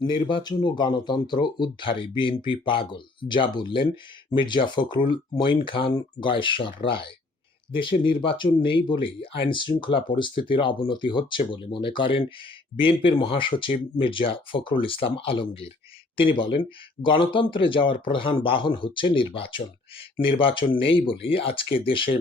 নির্বাচন ও গণতন্ত্র উদ্ধারে বিএনপি পাগল, যা বললেন মির্জা ফখরুল মঈন খান গয়েশ্বর রায়। দেশে নির্বাচন নেই বলেই আইন শৃঙ্খলা পরিস্থিতির অবনতি হচ্ছে বলে মনে করেন বিএনপির মহাসচিব মির্জা ফখরুল ইসলাম আলমগীর। তিনি বলেন, গণতন্ত্রে যাওয়ার প্রধান বাহন হচ্ছে নির্বাচন। নির্বাচন নেই বলেই আজকে দেশে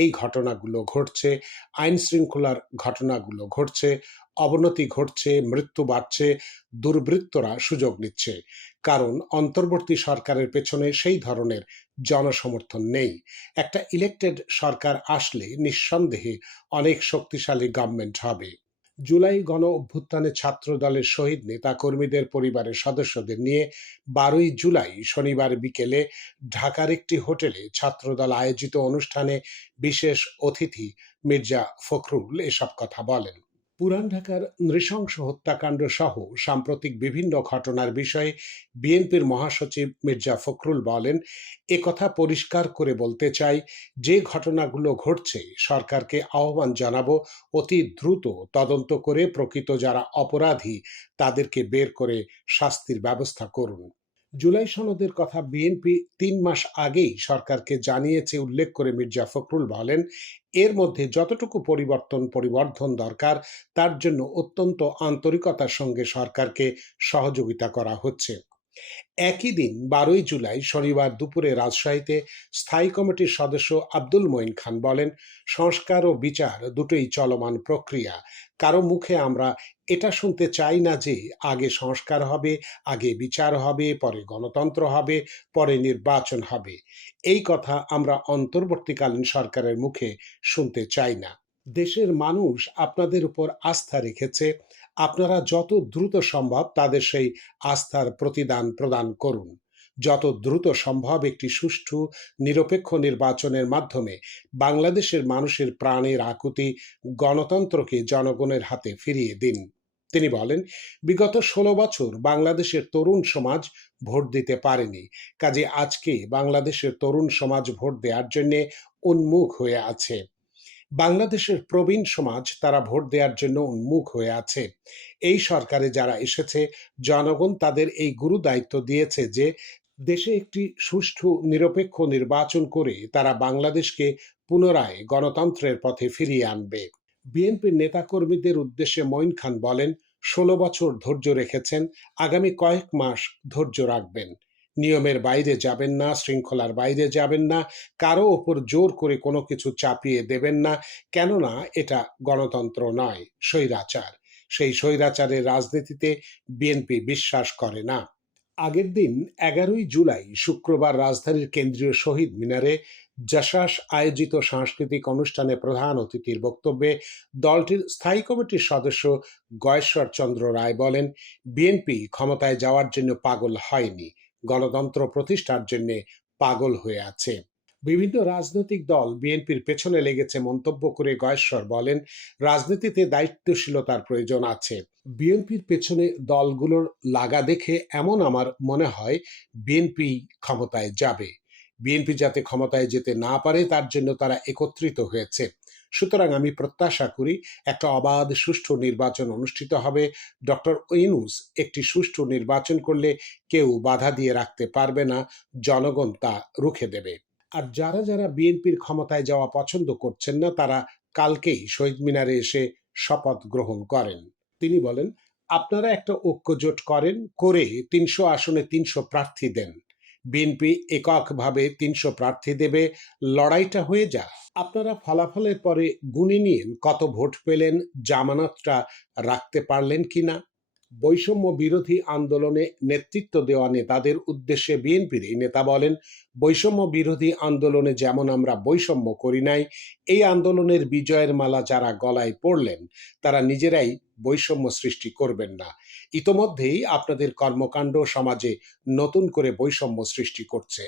এই ঘটনাগুলো ঘটছে আইন শৃঙ্খলার ঘটনাগুলো ঘটছে, অবনতি ঘটছে, মৃত্যু বাড়ছে, দুর্বৃত্তরা সুযোগ নিচ্ছে। কারণ অন্তর্বর্তী সরকারের পেছনে সেই ধরনের জনসমর্থন নেই। একটা ইলেকটেড সরকার আসলে নিঃসন্দেহে অনেক শক্তিশালী গভর্নমেন্ট হবে। জুলাই গণ অভ্যুত্থানে ছাত্র দলের শহীদ নেতা কর্মীদের পরিবারের সদস্যদের নিয়ে বারোই জুলাই শনিবার বিকেলে ঢাকার একটি হোটেলে ছাত্রদল আয়োজিত অনুষ্ঠানে বিশেষ অতিথি মির্জা ফখরুল এসব কথা বলেন। পুরান ঢাকার নৃশংস হত্যাকাণ্ড সহ সাম্প্রতিক বিভিন্ন ঘটনার বিষয়ে বিএনপির মহাসচিব মির্জা ফখরুল বলেন কথা পরিষ্কার করে বলতে চাই, যে ঘটনাগুলো ঘটছে, সরকারকে আহ্বান জানাব, অতি দ্রুত তদন্ত করে প্রকৃত যারা অপরাধী, তাদেরকে বের করে শাস্তির ব্যবস্থা করুন। জুলাই সনদের কথা বিএনপি তিন মাস আগেই সরকারকে জানিয়েছে, উল্লেখ করে মির্জা ফখরুল বলেন, এর মধ্যে যতটুকু পরিবর্তন, পরিবর্ধন দরকার, তার জন্য অত্যন্ত আন্তরিকতার সঙ্গে সরকারকে সহযোগিতা করা হচ্ছে। একই দিন বারোই জুলাই শনিবার দুপুরে রাজশাহীতে স্থায়ী কমিটির সদস্য আব্দুল মঈন খান বলেন, সংস্কার ও বিচার দুটোই চলমান প্রক্রিয়া। কারও মুখে আমরা এটা শুনতে চাই না যে আগে সংস্কার হবে, আগে বিচার হবে, পরে গণতন্ত্র হবে, পরে নির্বাচন হবে। এই কথা আমরা অন্তর্বর্তীকালীন সরকারের মুখে শুনতে চাই না। দেশের মানুষ আপনাদের উপর আস্থা রেখেছে আপনারা যত দ্রুত সম্ভব তাদের সেই আস্থার প্রতিদান প্রদান করুন। যত দ্রুত সম্ভব একটি সুষ্ঠু, নিরপেক্ষ নির্বাচনের মাধ্যমে বাংলাদেশের মানুষের প্রাণের আকুতি গণতন্ত্রকে জনগণের হাতে ফিরিয়ে দিন। তিনি বলেন, বিগত ষোলো বছর বাংলাদেশের তরুণ সমাজ ভোট দিতে পারেনি। কাজে আজকে বাংলাদেশের তরুণ সমাজ ভোট দেওয়ার জন্য উন্মুখ হয়ে আছে। বাংলাদেশের প্রবীণ সমাজ তারা ভোট দেওয়ার জন্য উন্মুখ হয়ে আছে। এই সরকারে যারা এসেছে, জনগণ তাদের এই গুরু দায়িত্ব দিয়েছে যে, দেশে একটি সুষ্ঠু, নিরপেক্ষ নির্বাচন করে তারা বাংলাদেশকে পুনরায় গণতন্ত্রের পথে ফিরিয়ে আনবে। বিএনপির নেতাকর্মীদের উদ্দেশ্যে মঈন খান বলেন, ষোলো বছর ধৈর্য রেখেছেন, আগামী কয়েক মাস ধৈর্য রাখবেন। নিয়মের বাইরে যাবেন না, শৃঙ্খলার বাইরে যাবেন না, কারও ওপর জোর করে কোনো কিছু চাপিয়ে দেবেন না, কেননা এটা গণতন্ত্র নয়, স্বৈরাচার। সেই স্বৈরাচারের রাজনীতিতে বিএনপি বিশ্বাস করে না। আগের দিন এগারোই জুলাই শুক্রবার রাজধানীর কেন্দ্রীয় শহীদ মিনারে জাসাস আয়োজিত সাংস্কৃতিক অনুষ্ঠানে প্রধান অতিথির বক্তব্যে দলটির স্থায়ী কমিটির সদস্য গয়েশ্বর চন্দ্র রায় বলেন, বিএনপি ক্ষমতায় যাওয়ার জন্য পাগল হয়নি। গণতন্ত্র প্রতিষ্ঠার জন্য পাগল হয়ে আছে। বিভিন্ন রাজনৈতিক দল বিএনপির পেছনে লেগেছে মন্তব্য করে গয়েশ্বর বলেন, রাজনীতিতে দায়িত্বশীলতার প্রয়োজন আছে। বিএনপির পেছনে দলগুলোর লাগা দেখে এমন আমার মনে হয়, বিএনপি ক্ষমতায় যাবে। বিএনপি যাতে ক্ষমতায় যেতে না পারে, তার জন্য তারা একত্রিত হয়েছে। সুতরাং আমি প্রত্যাশা করি একটা অবাধ, সুষ্ঠু নির্বাচন অনুষ্ঠিত হবে। ডক্টর ইনুস একটি সুষ্ঠু নির্বাচন করলে কেউ বাধা দিয়ে রাখতে পারবে না, জনগণ তা রুখে দেবে। আর যারা যারা বিএনপির ক্ষমতায় যাওয়া পছন্দ করছেন না, তারা কালকেই শহীদ মিনারে এসে শপথ গ্রহণ করেন। তিনি বলেন, আপনারা একটা ঐক্যজোট করেন, করে তিনশো আসনে তিনশো প্রার্থী দেন। বিএনপি এককভাবে তিনশো প্রার্থী দেবে, লড়াইটা হয়ে যা আপনারা ফলাফলের পরে গুনে নিন কত ভোট পেলেন, জামানতটা রাখতে পারলেন কিনা। বৈষম্য বিরোধী আন্দোলনে নেতৃত্ব দেওয়া নেতাদের উদ্দেশ্যে বিএনপির এই নেতা বলেন বৈষম্য বিরোধী আন্দোলনে যেমন আমরা বৈষম্য করি নাই, এই আন্দোলনের বিজয়ের মালা যারা গলায় পড়লেন, তারা নিজেরাই বৈষম্য সৃষ্টি করবেন না। ইতোমধ্যেই আপনাদের কর্মকাণ্ড সমাজে নতুন করে বৈষম্য সৃষ্টি করছে।